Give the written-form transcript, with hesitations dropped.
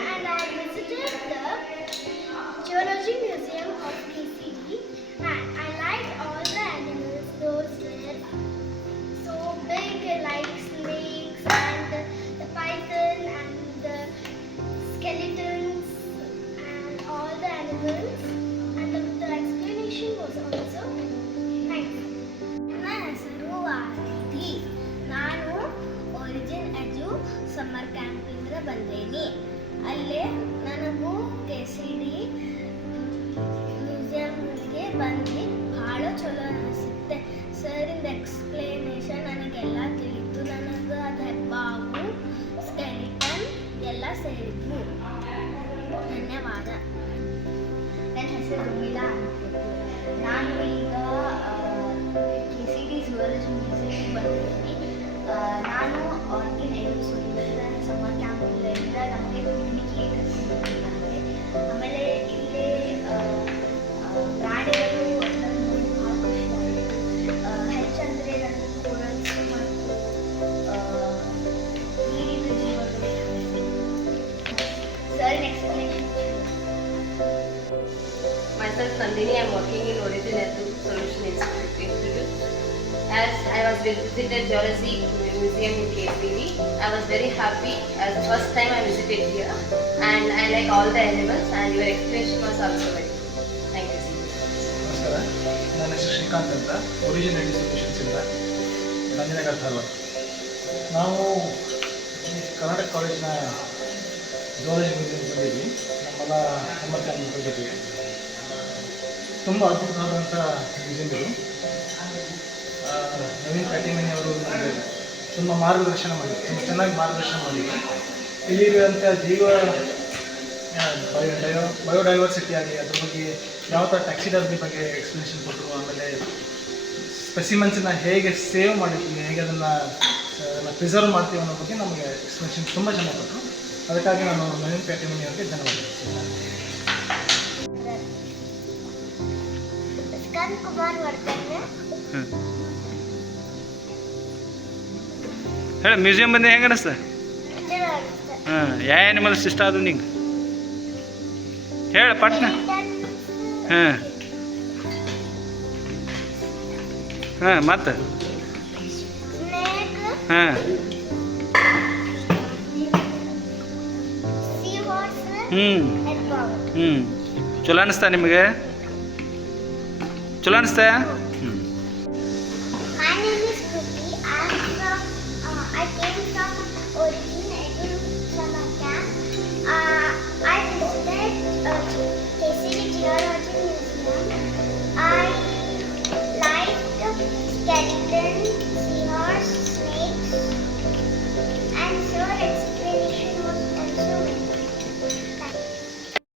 and I visited the Geology Museum of KCD, and I liked all the animals. Those were so big, like snakes and the python and the skeletons and all the animals, and the explanation was also nice. ನನ್ನ ಹೆಸರು ವಾಹಿದಿ. ನಾನು origin ಎಜು summer ಕ್ಯಾಂಪಿಂದ ಬಂದೇನಿ. ಅಲ್ಲೇ ನನಗೂ KCD ಮ್ಯೂಸಿಯಮ್ಗೆ ಬಂದು ಭಾಳ ಚಲೋ ಅನಿಸುತ್ತೆ. ಸರಿಂದ ಎಕ್ಸ್ಪ್ಲೇನೇಷನ್ ನನಗೆಲ್ಲ ತಿಳಿತು. ನನಗೆ ಅದು ಬಾವು ಸ್ಕೆಲಿಟನ್ ಎಲ್ಲ ಸೇರಿದ್ರು. ಧನ್ಯವಾದ. ನನ್ನ ಹೆಸರು ರುಮಿಲಾ ಅಂತ. ನಾನು ಈಗ KCD ಝೂಯಾಲಜಿ ಮ್ಯೂಸಿಯಮ್ಗೆ ಬಂದಿದ್ದೀನಿ. ನಾನು ಆರ್ಕಿನ್ ಎನ್ಸೋಲಿಂದ ಸಮ್ಮರ್ ಕ್ಯಾಂಪಿಂದ ನಮಗೆ ಪಿಕ್ನಿಕ್ಗೆ ಕರ್ಕೊಂಡು ಬಂದಿದ್ದಾರೆ. ಆಮೇಲೆ ಇಲ್ಲಿ ಪ್ರಾಣಿಗಳು ನನ್ನ ನೋಡಿ ಭಾಳ ಖುಷಿ ಆಯಿತು. ಹೆಚ್ಚಂದರೆ ನನಗೆ ಕೋರಲ್ಸ್ ಮತ್ತು ನೀರಿನ ಜೀವಗಳು. Sir explanation. Myself Nandini, I am working in Origin Edu Solution Institute. As I was visited Geology Museum in KCD, I was very happy as the first time I visited here, and I like all the animals and your explanation was also very good. Thank you. ನಮಸ್ಕಾರ, ನನ್ನ ಹೆಸರು ಶ್ರೀಕಾಂತ್ ಅಂತ, origin ಎಡು ಸೊಲ್ಯೂಷನ್ಸಿಂದ, ಗಾಂಧಿನಗರ ಧಾರವಾಡ. ನಾವು ಕರ್ನಾಟಕ ಕಾಲೇಜಿನ geology museum ಬಂದಿದ್ವಿ. ನಮ್ಮೆಲ್ಲ summer camp ಬಂದಿದ್ವಿ. ತುಂಬ ಅದ್ಭುತವಾದಂಥ ಮ್ಯೂಸಿಯಂ ಇದು. ನವೀನ್ ಕಟ್ಟಿಮನಿ ಅವರು ನಮಗೆ ತುಂಬ ಮಾರ್ಗದರ್ಶನ ಮಾಡಿದ್ರು, ತುಂಬ ಚೆನ್ನಾಗಿ ಮಾರ್ಗದರ್ಶನ ಮಾಡಿದ್ರು. ಇಲ್ಲಿರುವಂಥ ಬಯೋಡೈವರ್ಸಿಟಿ ಆಗಿ ಅದ್ರ ಬಗ್ಗೆ ಯಾವ ಥರ ಟ್ಯಾಕ್ಸಿಡರ್ಮಿ ಬಗ್ಗೆ ಎಕ್ಸ್ಪ್ಲನೇಷನ್ ಕೊಟ್ಟರು. ಆಮೇಲೆ ಸ್ಪೆಸಿಮೆನ್ಸನ್ನ ಹೇಗೆ ಸೇವ್ ಮಾಡಿದ್ವಿ, ಹೇಗೆ ಅದನ್ನು ಪ್ರಿಸರ್ವ್ ಮಾಡ್ತೀವಿ ಅನ್ನೋ ಬಗ್ಗೆ ನಮಗೆ ಎಕ್ಸ್ಪ್ಲನೇಷನ್ ತುಂಬ ಚೆನ್ನಾಗಿ ಕೊಟ್ಟರು. ಅದಕ್ಕಾಗಿ ನಾನು ನವೀನ್ ಕಟ್ಟಿಮನಿ ಅವರಿಗೆ ಧನ್ಯವಾದ. ಕುಮಾರ್ ವರ್ತನೆ. ಹೇಳಿ, ಮ್ಯೂಸಿಯಂ ಬಂದು ಹೆಂಗೆ ಅನಿಸ್ತ? ಹಾಂ, ಯಾವ ಆ್ಯನಿಮಲ್ಸ್ ಇಷ್ಟ ಅದು ನಿಂಗೆ? ಹೇಳಿ ಪಟ್ನ. ಹಾಂ ಹಾಂ, ಮತ್ತೆ ಹಾಂ ಚಲೋ ಅನಿಸ್ತಾ ನಿಮಗೆ? ಚಲೋ ಅನಿಸ್ತಾ? My name is Kruti. I came from Origin Edu Summer Camp. I visited KCD Geology Museum. I liked skeleton